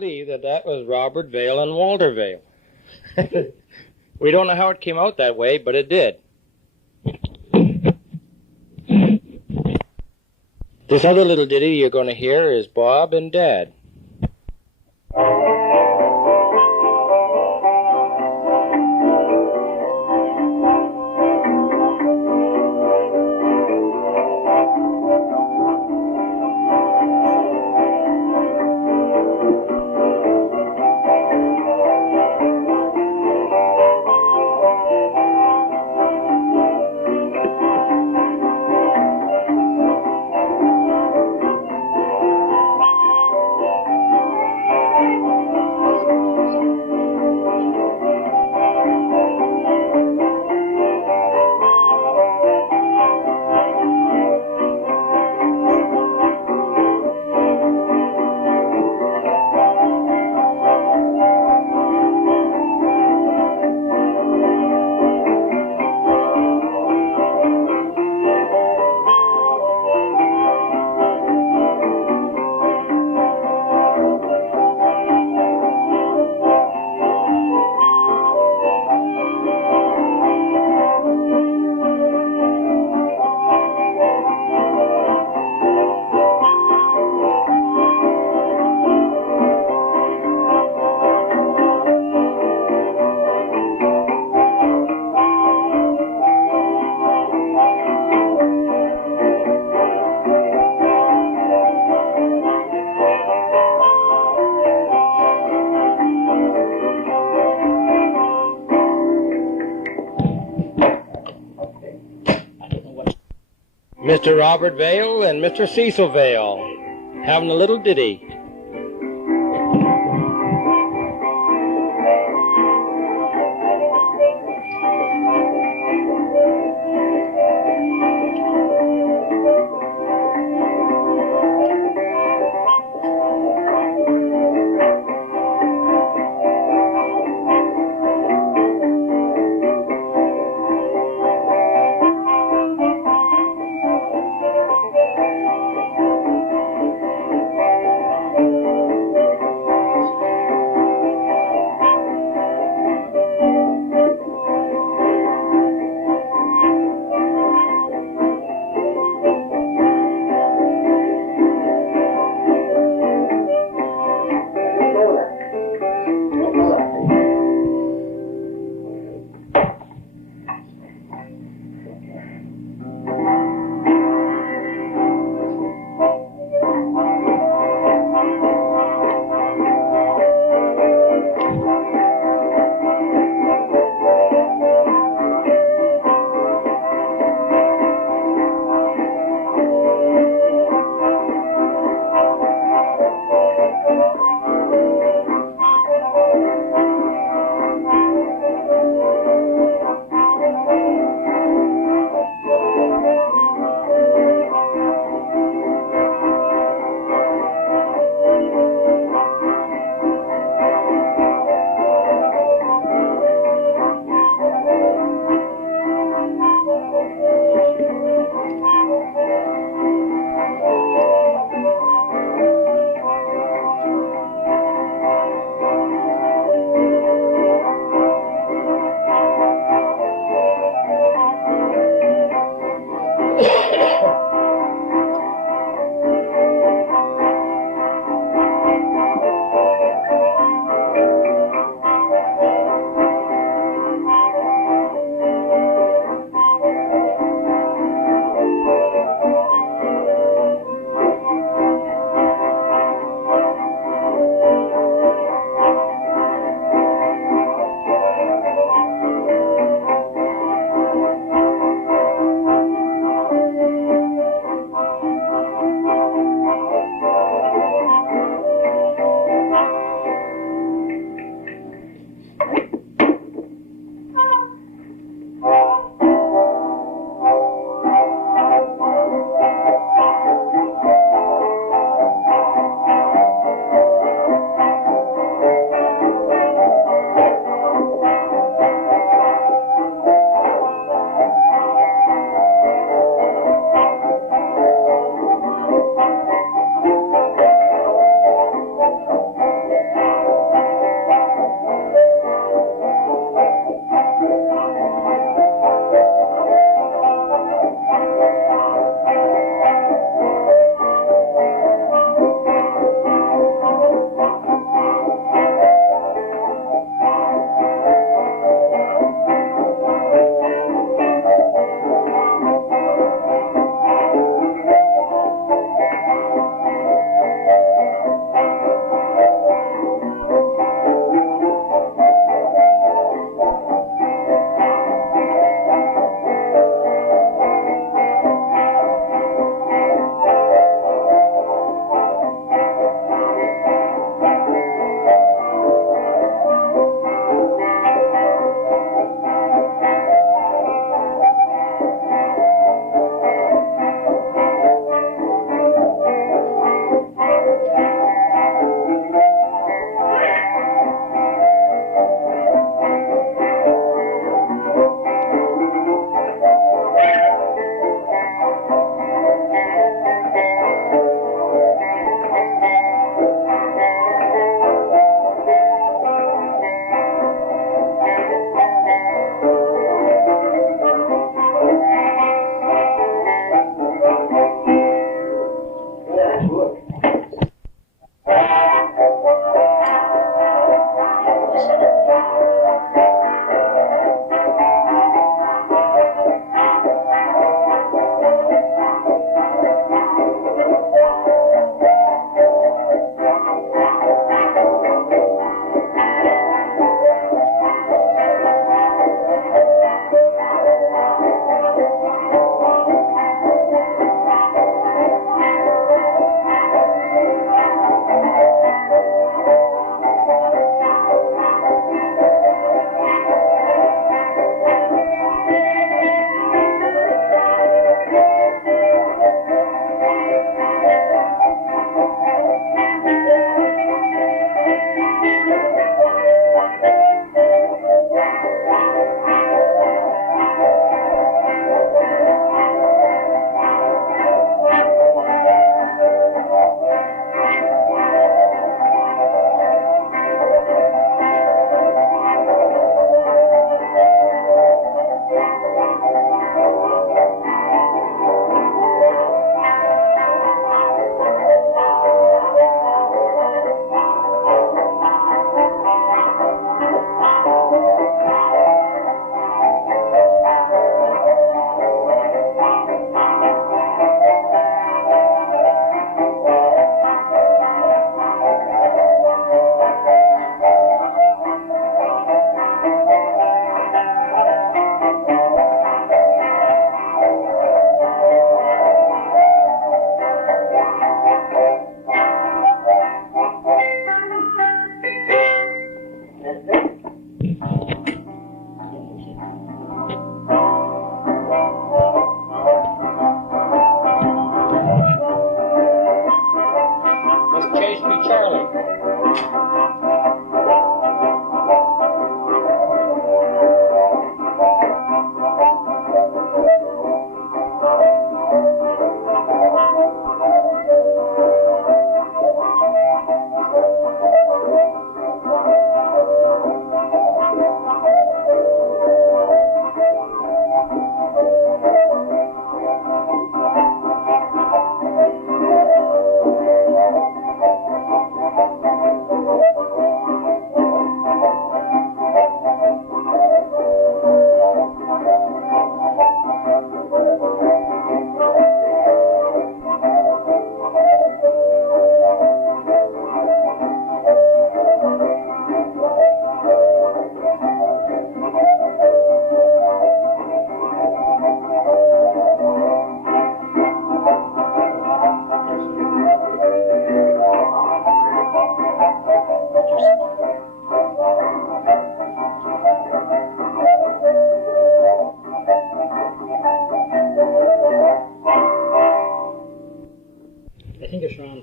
believe that that was Robert Vail and Walter Vail. We don't know how it came out that way, but it did. This other little ditty you're going to hear is Bob and Dad. Mr. Robert Vail and Mr. Cecil Vail having a little ditty.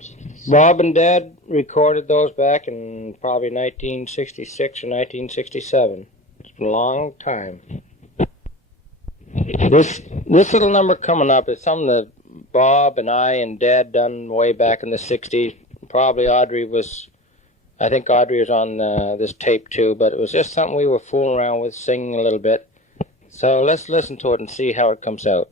tunes? Bob and Dad recorded those back in probably 1966 or 1967. It's been a long time. This little number coming up is something that Bob and I and Dad done way back in the 60s. Probably I think Audrey was on this tape too, but it was just something we were fooling around with, singing a little bit. So let's listen to it and see how it comes out.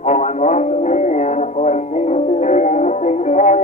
Oh, I'm off to Louisiana for a single,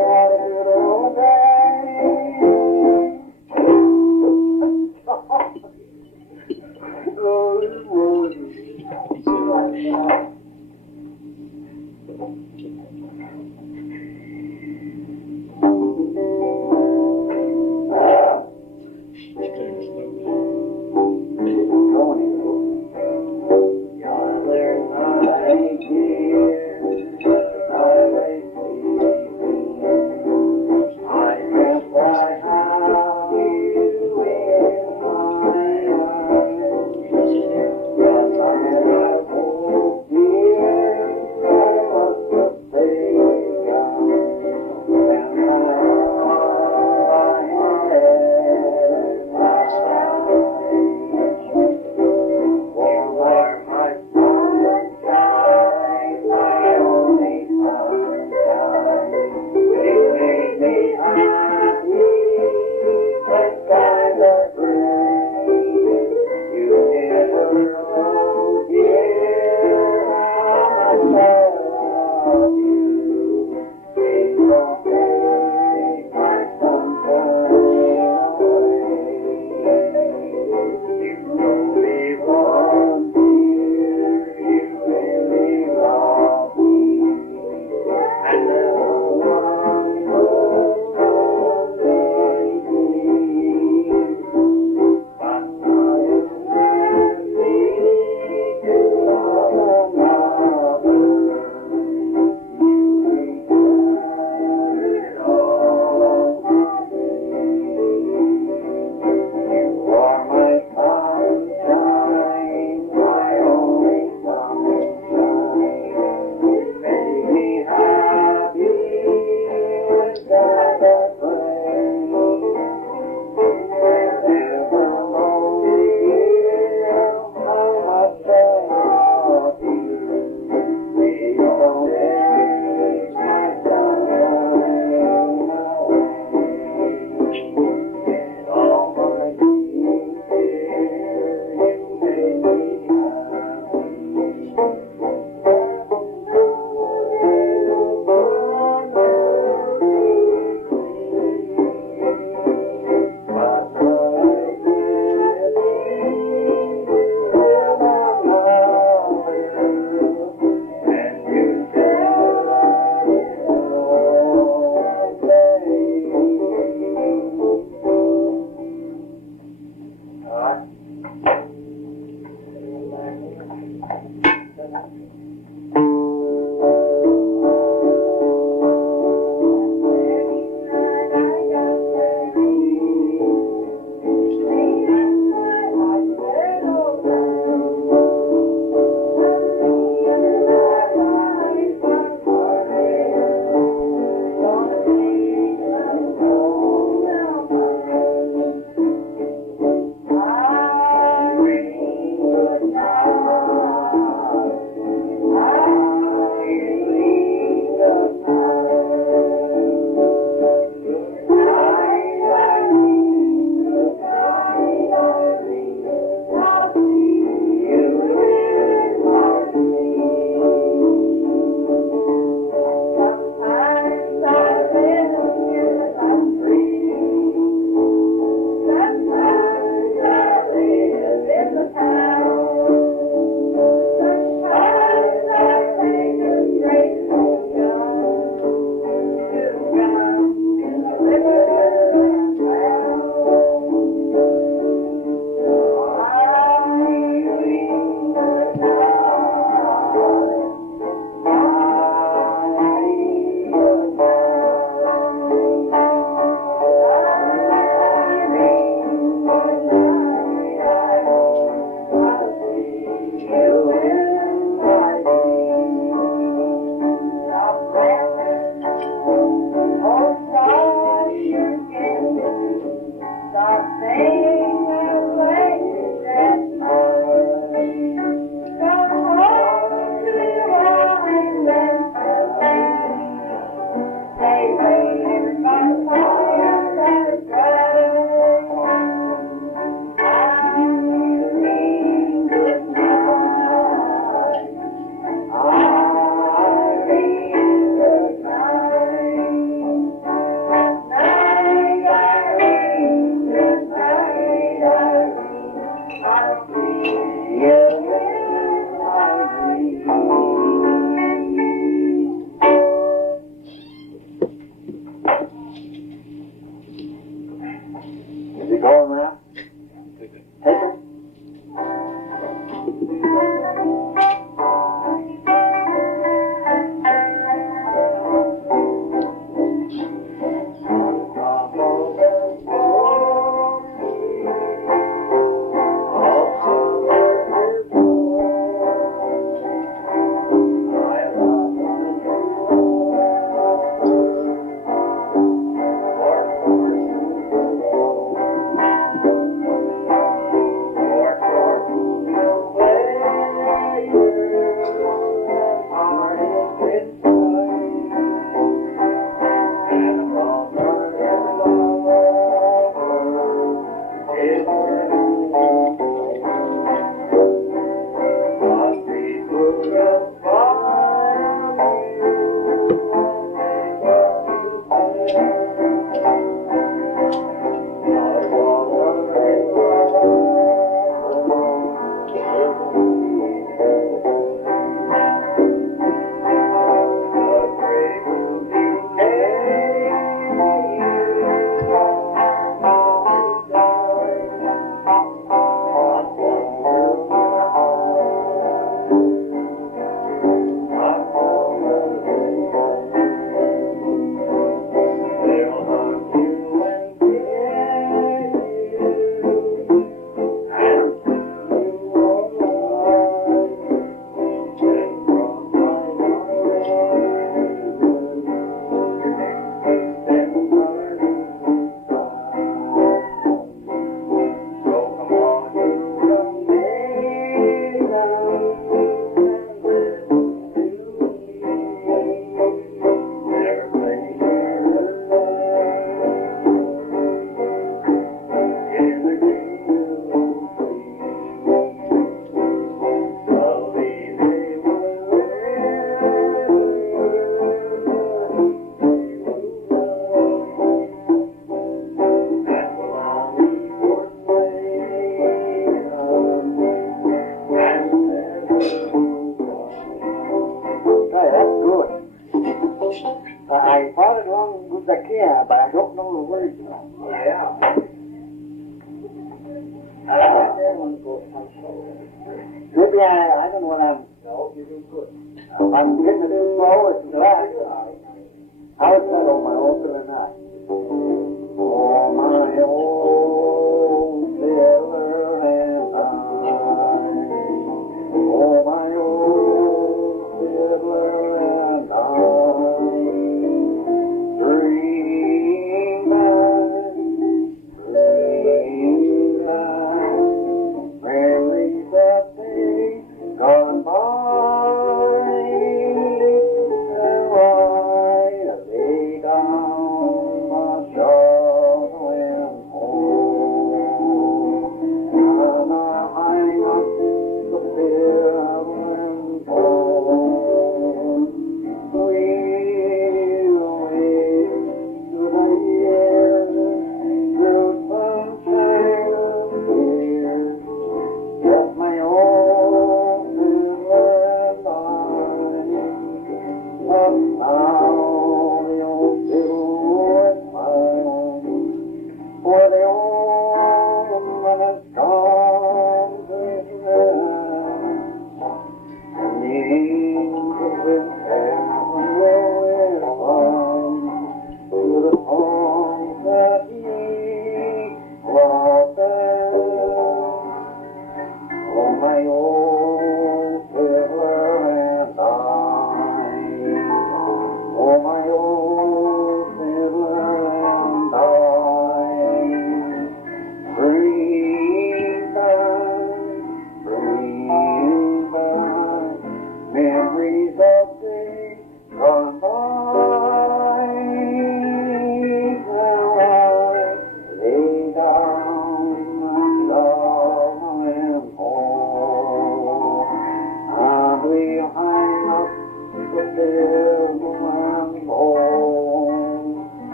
Gone.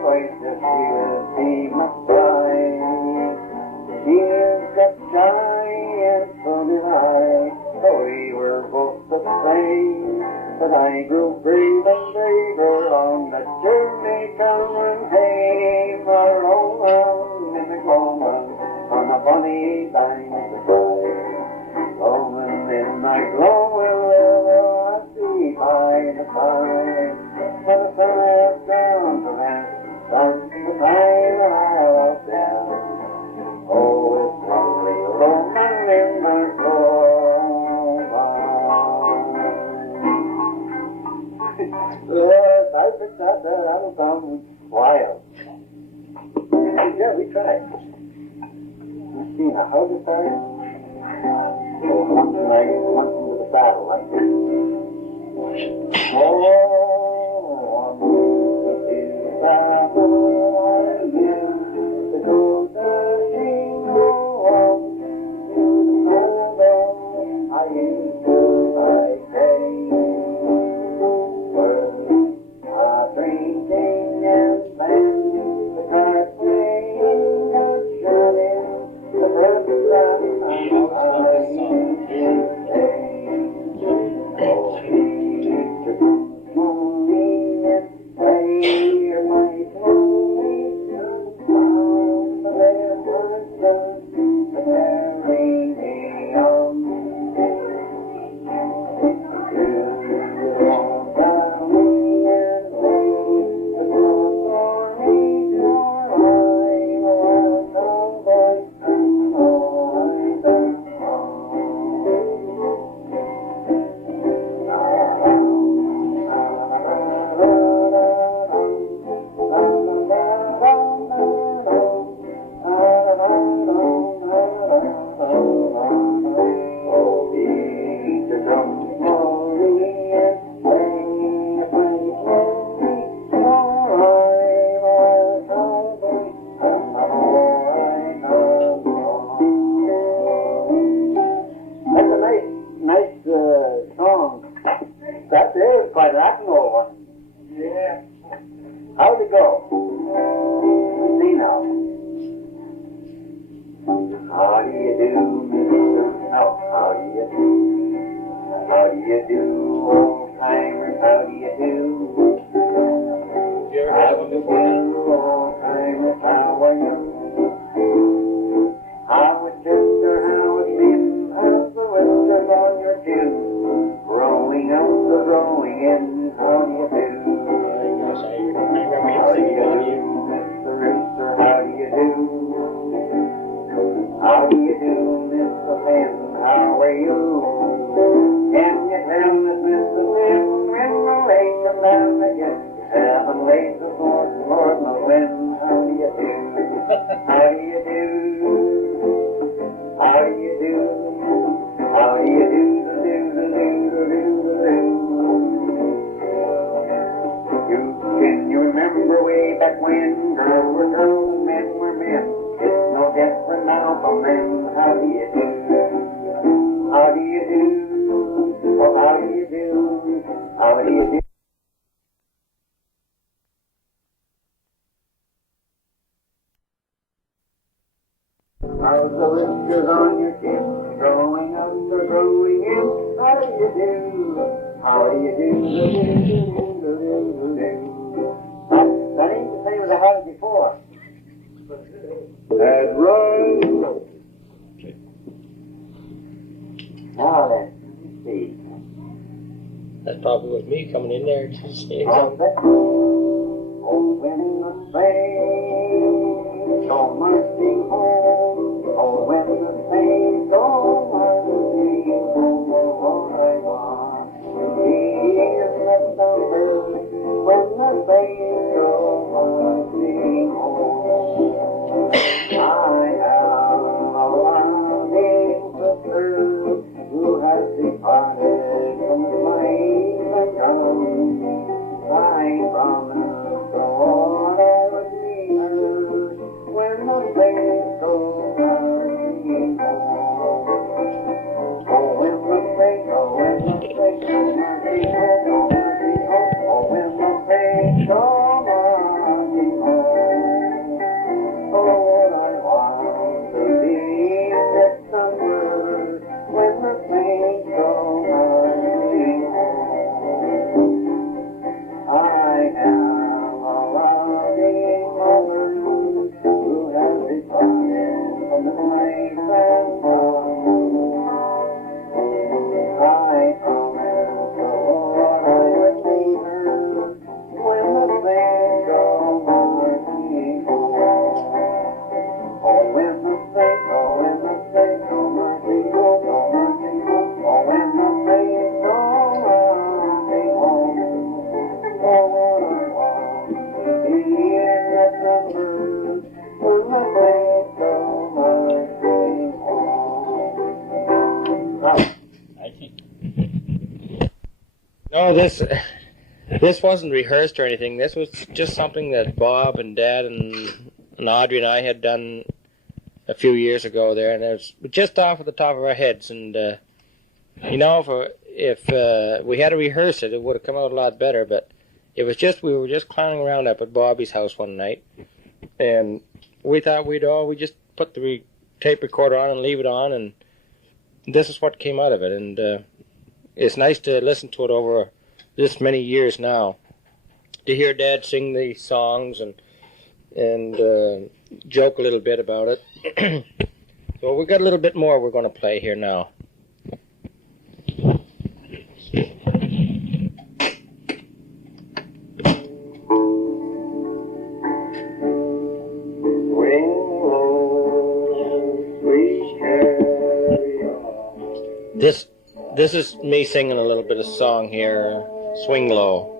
twice if she would be my bride. She got shy and so did I, but we were both the same. But I grew brave and braver on the journey coming home, alone in the gloaming on a bonny line of the sky. Gloaming in my glowing will I see by the side. When the sun has down to rest, from the time that I was down. Oh, it's lovely roaming in my gloaming. Yes, I picked that out of some wild. Yeah, we tried. Let's see now, how's it start? Oh, something like something to the battle, like this. Oh, to the battle again, to go dashing along, to the meadow I used to like drinking and playing the card playing and shouting the best that I can say. Oh, he to come me and play my lonely song, but there was just a carry me on. That there is quite a rock and roll one. Yeah. How'd it go? See now. How do you do, Mr. Oh, how do you do? How do you do, old timers? How do you do? You ever had one before? Old timers, how are you? How is Chester? How is Lynn? How's the whiskers on your chin? Growing up, the growing in, how do you do? Yes, I remember How him do singing you on do, you. Mr. Rooster? How do you do? How do you do, Mr. Finn? How are you? Can you tell us, Mr. Finn, when the lake comes down again? Heaven lays the Lord knows when. How do you do? How do you do? How do you do? How do you do? Can you remember way back when girls were girls and men were men? It's no different now from then. How do you do? How do you do? Oh, how do you do? How do you do? How's the whiskers on your chin? Growing under, growing in. How do you do? How do you do? That ain't the same as I had it before. That's right. Now then, let's see. That probably was me coming in there to sing Oh, something. when the saints go marching home, oh, when the saints go marching home, all I want is that number. When the saints go marching home, I have a loving sister who has departed from the life and ground. I promise the Lord I would this wasn't rehearsed or anything. This was just something that Bob and Dad and Audrey and I had done a few years ago there, and it was just off of the top of our heads. And you know, if we had to rehearse it, it would have come out a lot better. But it was just we were just clowning around up at Bobby's house one night, and we thought we just put the tape recorder on and leave it on, and this is what came out of it. And it's nice to listen to it over this many years now, to hear Dad sing these songs and joke a little bit about it. So we got a little bit more we're going to play here now. This is me singing a little bit of song here, Swing Low.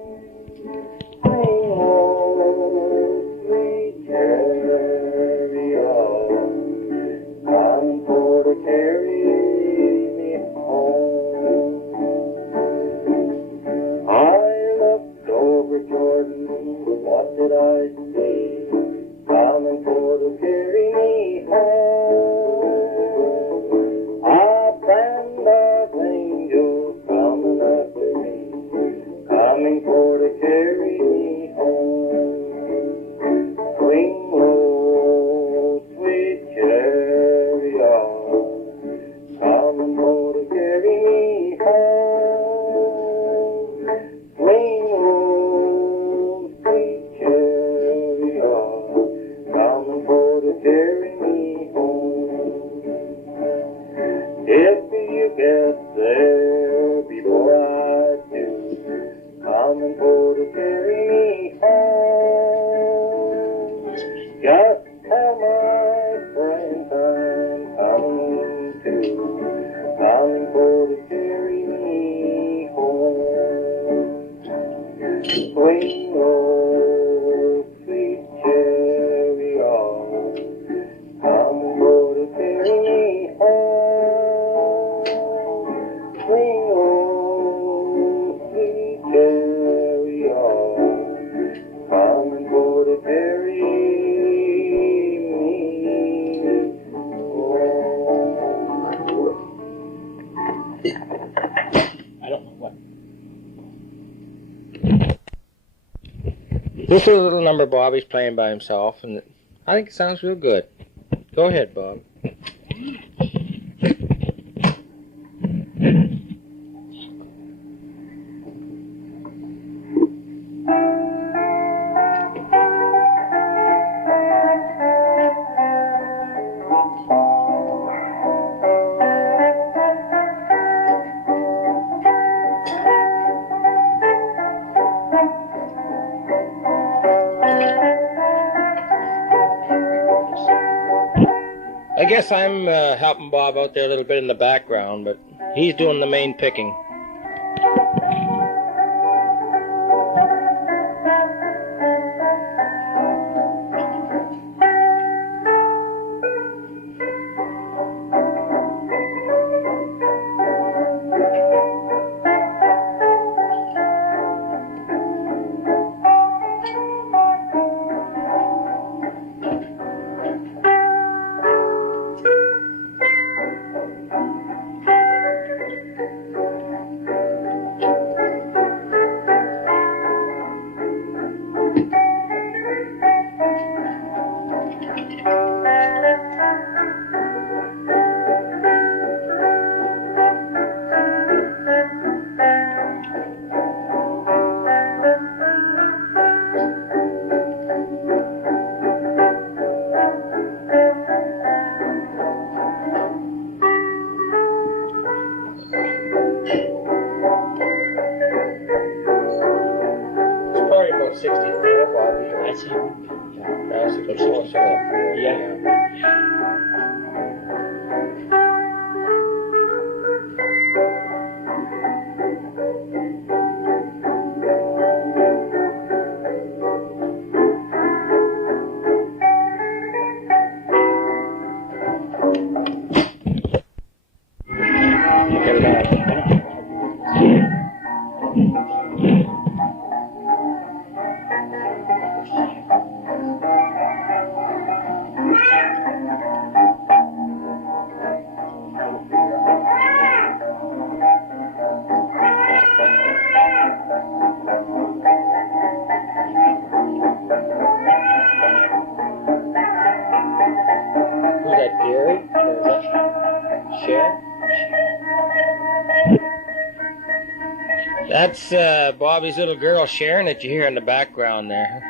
This is a little number Bobby's playing by himself, and I think it sounds real good. Go ahead, Bob. I guess I'm helping Bob out there a little bit in the background, but he's doing the main picking. That's Bobby's little girl Sharon that you hear in the background there.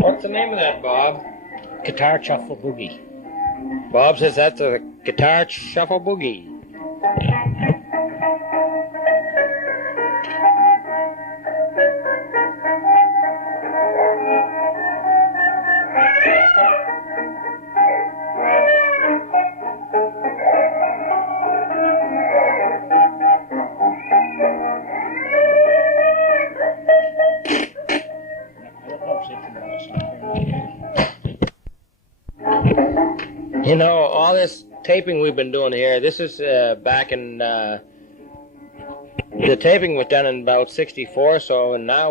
What's the name of that, Bob? Guitar Shuffle Boogie. Bob says that's a guitar shuffle boogie. You know, all this taping we've been doing here, this is back in, the taping was done in about 64 or so, and now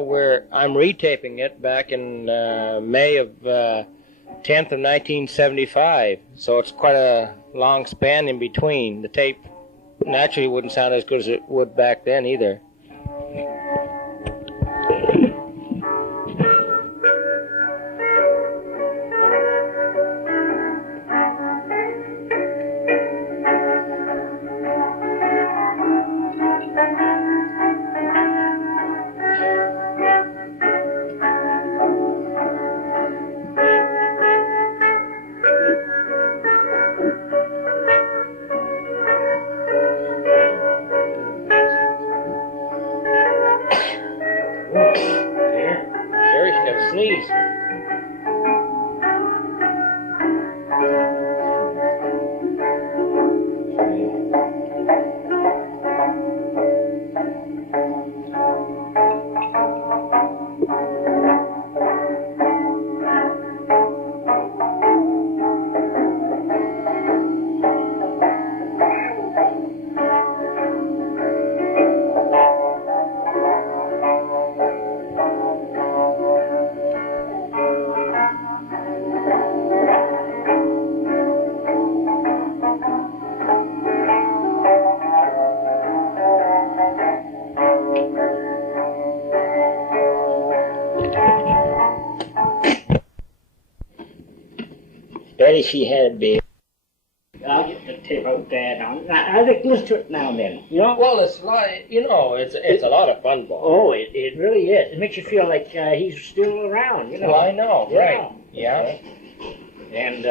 I'm retaping it back in May of 10th of 1975, so it's quite a long span in between. The tape naturally wouldn't sound as good as it would back then either. Sherry should have sneezed. Daddy, she had been. I'll get the tape out there now. I like to listen to it now and then. You know? Well, it's a lot. It's a lot of fun, Bob. Oh, it really is. It makes you feel like he's still around. You know? Well, I know, Yeah. right? Yeah. And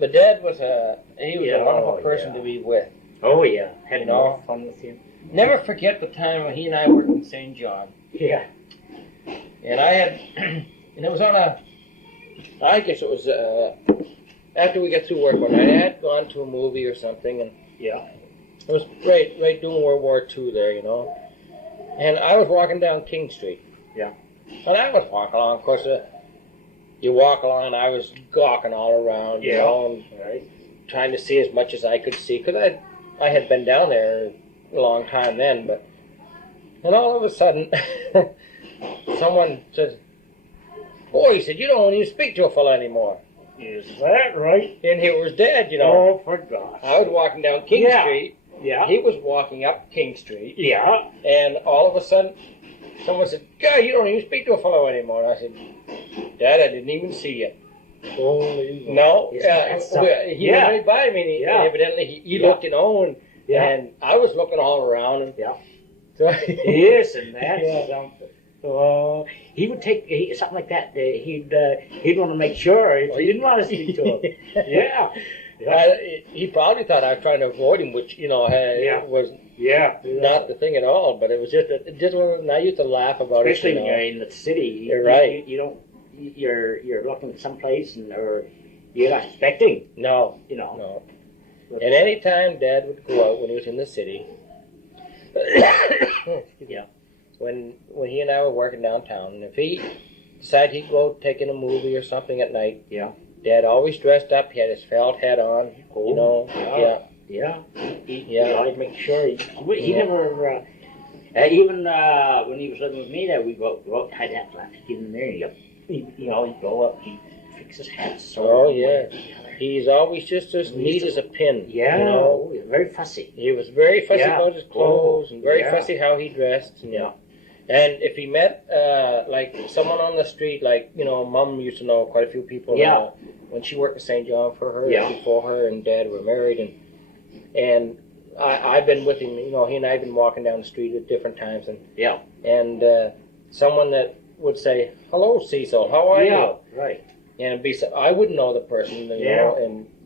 But Dad was a wonderful person yeah. to be with. oh yeah, had You more know? fun with him. Never forget the time when he and I worked in St. John, Yeah. and I had, and it was on I guess it was after we got through work one night. I had gone to a movie or something, and Yeah. it was right during World War II there, you know. And I was walking down King Street. Yeah. And I was walking along. Of course, you walk along, and I was gawking all around, you Yeah. know, and Right. trying to see as much as I could see, because I had been down there a long time then, but, and all of a sudden, someone said, "Boy," he said, "you don't even speak to a fellow anymore." Is that right? And it was Dad, you know. Oh, for gosh. I was walking down King Yeah. Street, Yeah. he was walking up King Street, Yeah. and all of a sudden, someone said, "God, you don't even speak to a fellow anymore." And I said, "Dad, I didn't even see you." Holy. No, Isn't that something? he Yeah. was right by me, and Yeah. evidently he Yeah. looked, you know, and, Yeah. and I was looking all around. And Yeah. so Yes, and that's Yeah. something. Oh, he would take something like that. He'd want to make sure if you didn't want to speak to him. Yeah. He probably thought I was trying to avoid him, which, you know, Yeah. was Yeah. not the thing at all, but it was just, and I used to laugh about Especially it. when You you're know. in the city. You're right. You don't. You're looking someplace, or You're not expecting, No, you know. no. And any time Dad would go out when he was in the city, Yeah. when he and I were working downtown, and if he decided he'd go take in a movie or something at night, Yeah. Dad always dressed up. He had his felt hat on, you know. Yeah. Yeah. He always make sure he Yeah. never. Even when he was living with me, there we go out. I'd have to get in there. He'd go up. He'd fix his hat. Oh yeah. He's always just as neat as a pin. Yeah. You know? Very fussy. He was very fussy Yeah. about his clothes and very Yeah. fussy how he dressed. And, Yeah. And if he met like someone on the street, like Mom used to know quite a few people. Yeah. When she worked at St. John for her, Yeah. before her and Dad were married, and I've been with him. He and I've been walking down the street at different times, and someone that would say, "Hello, Cecil, how are you?" Right. And it'd be I wouldn't know the person,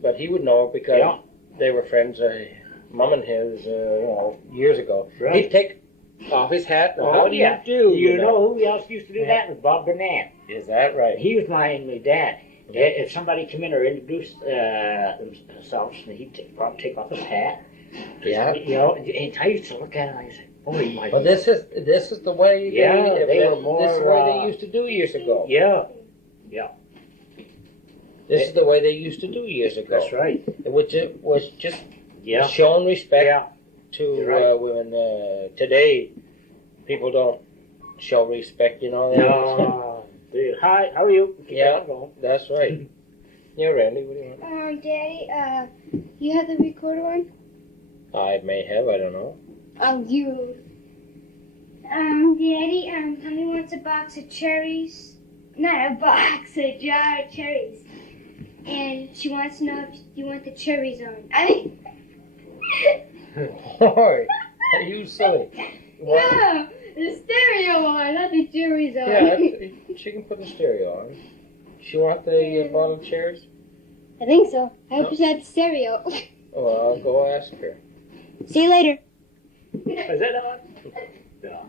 but he would know because they were friends. Mom and his, years ago. Right. He'd take off his hat. Oh, How do you do? You know who else used to do that? Was Bob Vail. Is that right? He was my dad. Yeah. If somebody come in or introduced themselves, he'd probably take off his hat. Yeah. And I used to look at him and I said, "Boy, my." But this is the way. They were more. This is the way they used to do years ago. Yeah. This is the way they used to do years ago. That's right. Which it was just Yeah. showing respect to right. women. Today, people don't show respect. No. Dude, hi, how are you? Keep Yeah. on going. That's right. Yeah, Randy, what do you want? Daddy, you have the recorder on? I may have, I don't know. Oh, you. Daddy, Honey wants a box of cherries. Not a box, a jar of cherries. And she wants to know if you want the cherries on. Boy, are you silly? What? No, the stereo on, not the cherries on. Yeah, she can put the stereo on. She want the bottle of cherries? I think so. I hope she had the stereo. Well, I'll go ask her. See you later. Is that on? Yeah.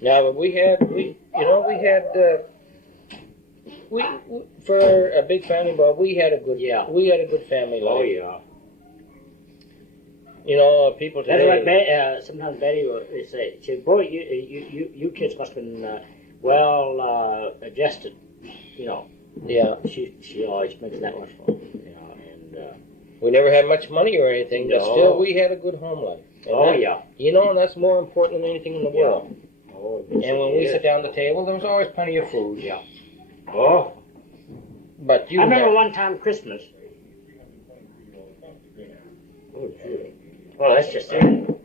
Yeah, but we had for a big family, Bob. We had a good family life. Oh yeah. People That's today. what sometimes Betty would say. She said, "Boy, you kids must have been well adjusted." Yeah, She always makes that much fun. And we never had much money or anything, but No. still we had a good home life. And and that's more important than anything in the world. Oh, And when we sit down at the table, there was always plenty of food. Yeah. Oh. But I remember one time Christmas. Oh, that's just it.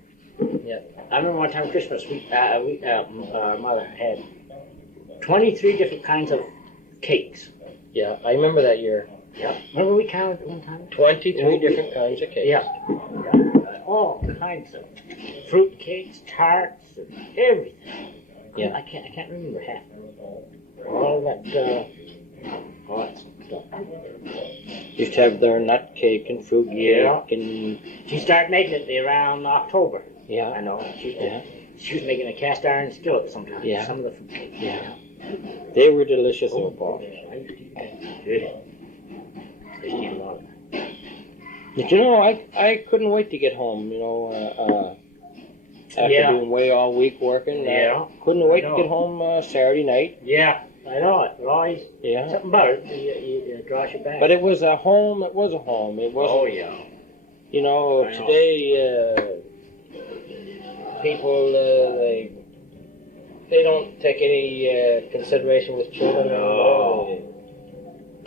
Yeah. I remember one time Christmas, our mother had 23 different kinds of cakes. Yeah, I remember that year. Yeah. Remember we counted one time? 23 different kinds of cakes. Yeah. All kinds of fruit cakes, tarts, and everything. Yeah. I can't remember half. All that stuff. Used to have their nut cake and fruit cake and She started making it around October. yeah. I know. She was making a cast iron skillet sometimes. Yeah. Some of the fruit cakes. Yeah. They were delicious, little Paul. I used to eat that. Good. I used to eat a lot of that. But I couldn't wait to get home. After being away all week working. Couldn't wait to get home Saturday night. Yeah, I know it. It always something about it. It draws you back. But it was a home. It was a home. It wasn't. Oh yeah. You know, I know. today people they don't take any consideration with children. No.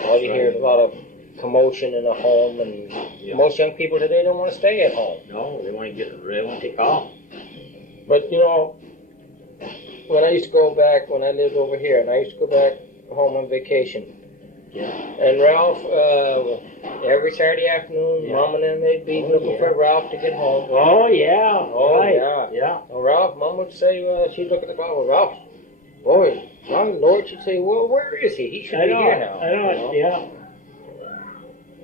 All you hear is a lot of commotion in a home, and most young people today don't want to stay at home. No, they want to take off. But when I used to go back, when I lived over here, and I used to go back home on vacation, and Ralph, every Saturday afternoon, Mom and them, they'd be looking for Ralph to get home. Oh yeah. Oh, right. yeah. Well, Ralph, Mom would say, she'd look at the clock, well, Ralph, boy, my Lord, she'd say, well, where is he? He should be here now. I know. Yeah.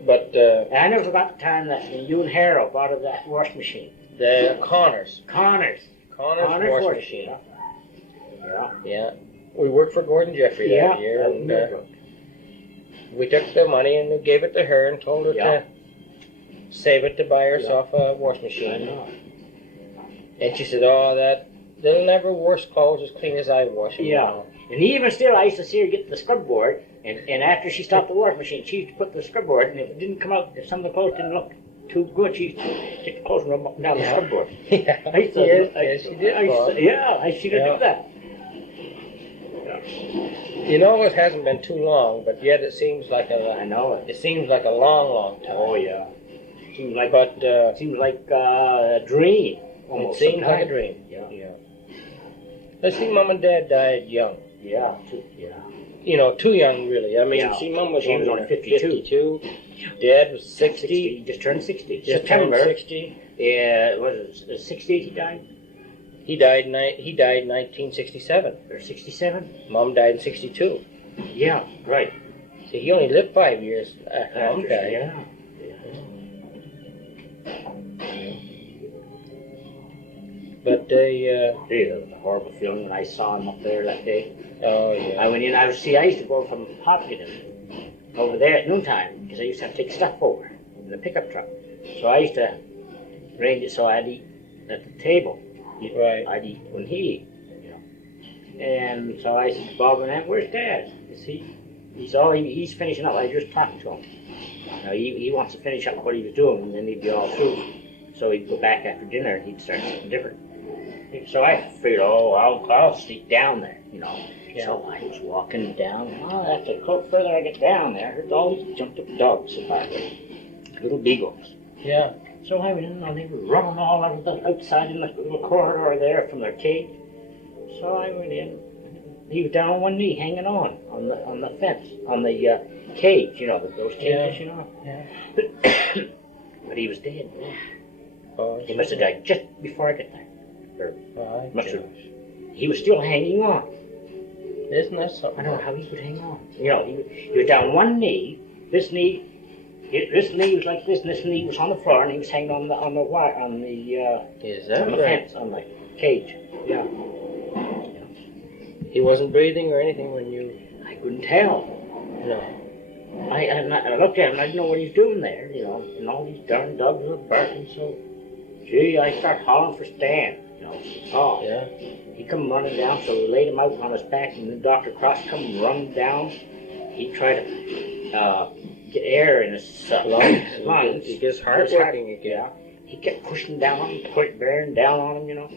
But I never forgot the time that you and Harold bought of that wash machine. the Connors Connors wash machine. Yeah. We worked for Gordon Jeffrey that year. And, We took the money and we gave it to her and told her Yeah. to save it to buy herself a washing I machine. know. And she said, "Oh, they'll never wash clothes as clean as I wash them." Yeah. And even still, I used to see her get the scrub board, and after she stopped the washing machine, she used to put the scrub board, and if it didn't come out, if some of the clothes didn't look too good, she used to take the clothes and rub them up and down the Yeah. scrub board. Yeah. I used to, Yes, she did. I used Bob. to, yeah, I see her Yeah. do that. You know, it hasn't been too long, but yet it seems like I know it. it seems like a long, long time. Oh yeah. Seems like But a dream. it Almost. seems like a sometimes. dream. Yeah. Yeah. I see, Mom and Dad died young. Yeah. Yeah. You know, too young, really. I mean, Yeah. see, Mom was She was only only 52. Dad was 60. 60. He just turned 60. Just turned September. 60. Yeah. Was it 68 he died? He died in 1967. Or 67? Mom died in 62. Yeah. Right. So he only lived 5 years after Mom died. Yeah. But they, Yeah, it was a horrible feeling when I saw him up there that day. oh yeah. I went in. I used to go from Hopkins over there at noontime because I used to have to take stuff over in the pickup truck. So I used to arrange it so I'd eat at the table. Right. I'd eat when he ate, you know. And so I said, Bob and Aunt, where's Dad? Is he's finishing up. I just talked to him. You know, he wants to finish up what he was doing, and then he'd be all through. So he'd go back after dinner, and he'd start something different. So I figured, I'll sneak down there, you know. Yeah. So I was walking down. Oh, after the further I get down there, I heard all these jumped up dogs about there, little beagles. Yeah. So I went in and they were running all over the outside in the little corridor there from their cage. So I went in. He was down on one knee, hanging on the fence, on the cage, you know, those cages, you know. Yeah. But he was dead. Oh, He must have died just before I got there. my Must have. gosh. He was still hanging on. Isn't that something? I don't know how he could hang on. You know, he was down one knee. This knee was like this, and this knee was on the floor, and he was hanging on the wire, on the Is that on the right? fence, on the cage. Yeah. He wasn't breathing or anything when you. I couldn't tell. No. I looked at him. I didn't know what he was doing there. You know, and all these darn dogs were barking. So, gee, I start hollering for Stan. You know, oh Yeah. He come running down, so we laid him out on his back, and then Dr. Cross come running down. He tried to get air in his lungs. He gets heart working again. Yeah. He kept pushing down on him, bearing down on him, you know.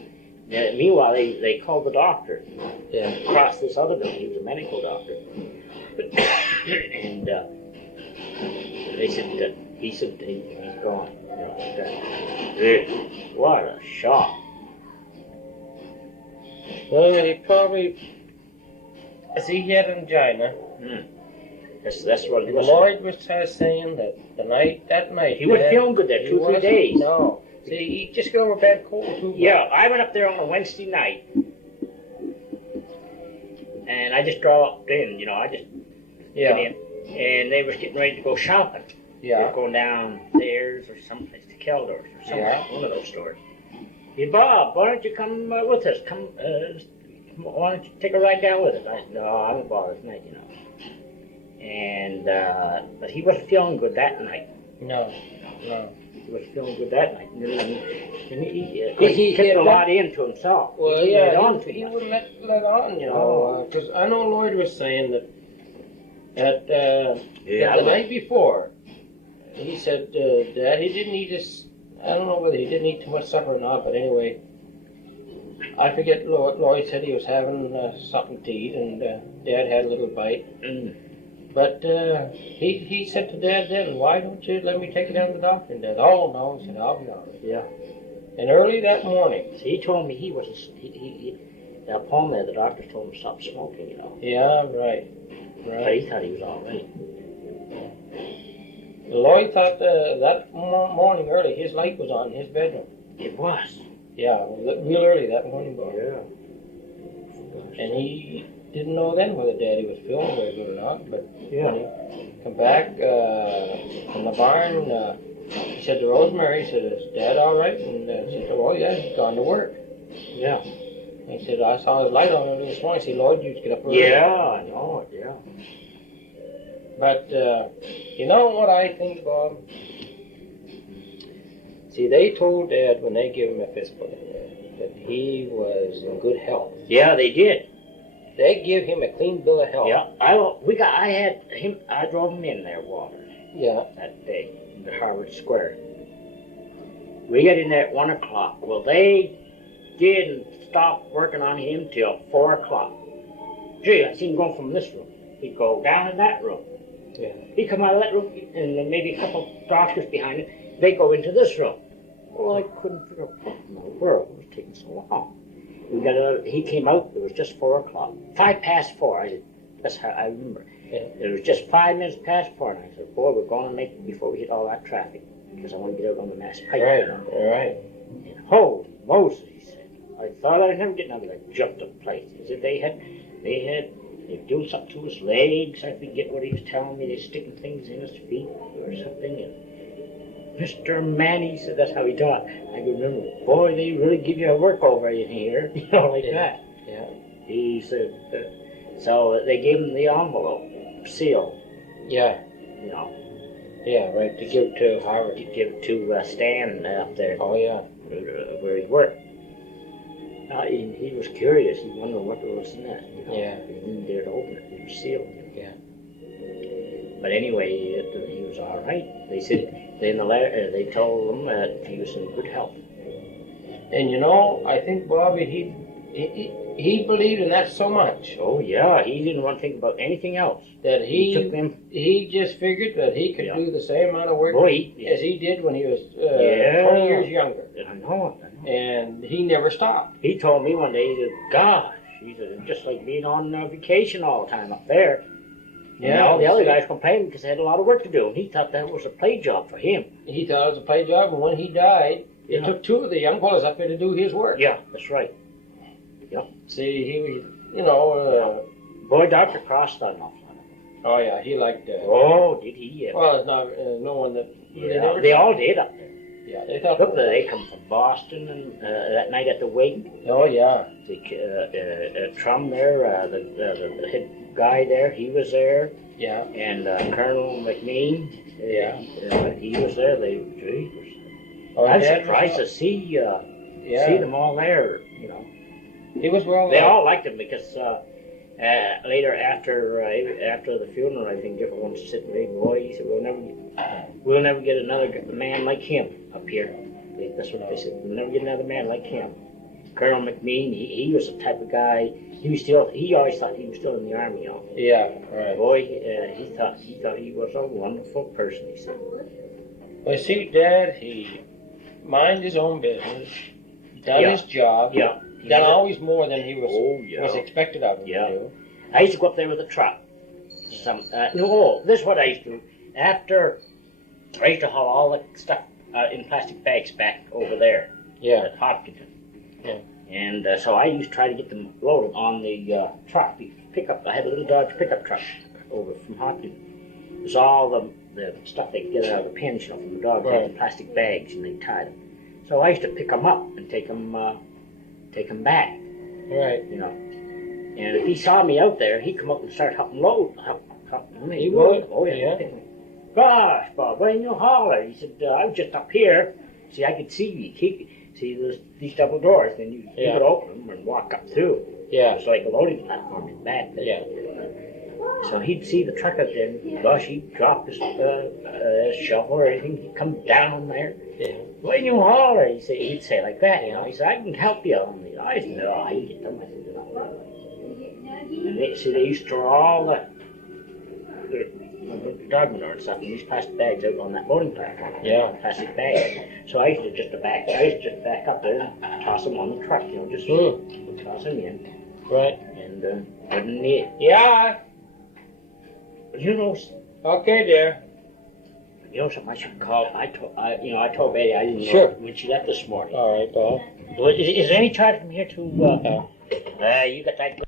Yeah, meanwhile, they called the doctor. Yeah. Across this other building, he was a medical doctor. And they said that he's gone. You know, what a shock. Well, he probably. See, he had angina. That's what it was. Lloyd was saying that that night. He wasn't feeling good there he 2 or 3 wasn't- days. No. See, he just got over a bad cold too. Yeah, I went up there on a Wednesday night, and I just dropped in. You know, I just Yeah. went in, and they was getting ready to go shopping. They Yeah. were going downstairs or someplace to Keldor's or somewhere, Yeah. one of those stores. Hey, Bob, why don't you come with us? Why don't you take a ride down with us? I said, no, I won't bother tonight, you know. And but he wasn't feeling good that night. No. He wasn't feeling good that night. And he He kept had a lot into himself. Well, he yeah, let on too he much. wouldn't let on, you know, because I know Lloyd was saying that the night before, he said that he didn't eat his. I don't know whether he didn't eat too much supper or not, but anyway, I forget. Lloyd said he was having something to eat, and Dad had a little bite. But he said to Dad then, "Why don't you let me take you down to the doctor?" And Dad, "Oh no," he said, "I'll be all right." Yeah. And early that morning. So he told me he was down home there. The doctor told him to stop smoking. You know. Yeah, right. But he thought he was all right. Lloyd thought that morning early his light was on in his bedroom. It was. Yeah, real early that morning, Bob. Yeah. And he didn't know then whether Daddy was feeling very good or not. But when he come back from the barn, he said to Rosemary, he said, "Is Dad all right?" And she said, "Oh yeah, he's gone to work." Yeah. And he said, "I saw his light on early this morning." See, Lloyd used to get up early. Yeah, I know it. Yeah. But you know what I think, Bob? See, they told Dad when they gave him a physical that he was in good health. Yeah, they did. They give him a clean bill of health. Yeah, I drove him in there, Walter. Yeah. That day in the Harvard Square. We got in there at 1 o'clock. Well, they didn't stop working on him till 4 o'clock. Gee, I seen him going from this room. He'd go down in that room. Yeah. He'd come out of that room, and then maybe a couple of doctors behind him. They'd go into this room. Well, I couldn't figure out what in the world was taking so long. He came out. It was just 4 o'clock. 4:05. I said, that's how I remember. Yeah. It was just 5 minutes past 4, and I said, boy, we're going to make it before we hit all that traffic, because I want to get out on the Mass Pike. Right. You know? All right. And holy Moses, he said, I thought I'd never get another like jumped the place. He said they were doing something to his legs. I forget what he was telling me. They're sticking things in his feet or something. And Mr. Manny said that's how he taught. I remember, boy, they really give you a workover in here, you know, like that. Yeah. He said, so they gave him the envelope, seal, Yeah. you know, Yeah. Right. To give to Harvard. to give to Stan up there Oh yeah. where he worked. He was curious. He wondered what was in that. You know? Yeah. He didn't dare to open it. It was sealed. Yeah. But anyway, he was all right. They said in the letter they told him that he was in good health. And you know, I think Bobby, he believed in that so much Oh yeah, he didn't want to think about anything else. that took them. he just figured that he could Yeah. do the same amount of work Boy, as he did when he was Yeah. 20 years younger, I know. and he never stopped. He told me one day, he said, "Gosh," he said, "it's just like being on vacation all the time up there." And all the other guys complained because they had a lot of work to do, and he thought that was a play job for him. He thought it was a play job, and when he died, Yeah. it took 2 of the young fellas up there to do his work. Yeah, that's right. See, he was, you know, Boy, Dr. Cross thought an awful lot of it. oh yeah, he liked. Oh, did he? Yeah. Well, it's not no one that Yeah, they all did up there. Yeah, they thought. Look, they come from Boston, and that night at the wake, Oh yeah. Trum there, the head guy there, he was there, Yeah. and Colonel McMean, Yeah. he was there. Gee, Oh, I was Dad surprised to see Yeah. them all there. You know, He was well. they all liked him because later after the funeral, I think different ones said to me, "Boy," he said, "We'll never get another man like him up here." That's what they said. We'll never get another man like him. Colonel McMean, he was the type of guy. He always thought he was still in the army. You know. Yeah. Right. Boy, he thought he was a wonderful person. He said. Well, see, Dad, he minded his own business, done Yeah. his job, Yeah. done always more than he was Oh, yeah. was expected of him Yeah. to do. I used to go up there with a truck. This is what I used to do. After I used to haul all the stuff in plastic bags back over there Yeah. at Hopkinton. Yeah. And so I used to try to get them loaded on the truck, the pickup. I had a little Dodge pickup truck over from Hopkinton. It was all the stuff they get out of the pens, from the dog, Right. in plastic bags, and they tied them. So I used to pick them up and take them back. Right. You know. And if he saw me out there, he'd come up and start helping load. He would. Oh, yeah. Yeah. Gosh, Bob, why didn't you holler? He said, I was just up here. See, I could see you. See these double doors. Then you Yeah. could open them and walk up through. Yeah. It's like a loading platform in the back. Yeah. So he'd see the truck up there, and gosh, he'd drop his shovel or anything. He'd come down there. Yeah. Why didn't you holler? He'd say like that, you know. He said, I can help you on the eyes. No, I get them. I said, no. And they used to throw all the dog manure and stuff in these plastic bags out on that loading platform. Yeah. Plastic bags. So I used to just back up there and toss them on the truck, you know, just toss them in. Right. And wouldn't need. Yeah. You know, Okay, dear. something I should call. I told Betty I didn't Sure. know when she left this morning. All right, Bob. Is there any charge from here to? You got that.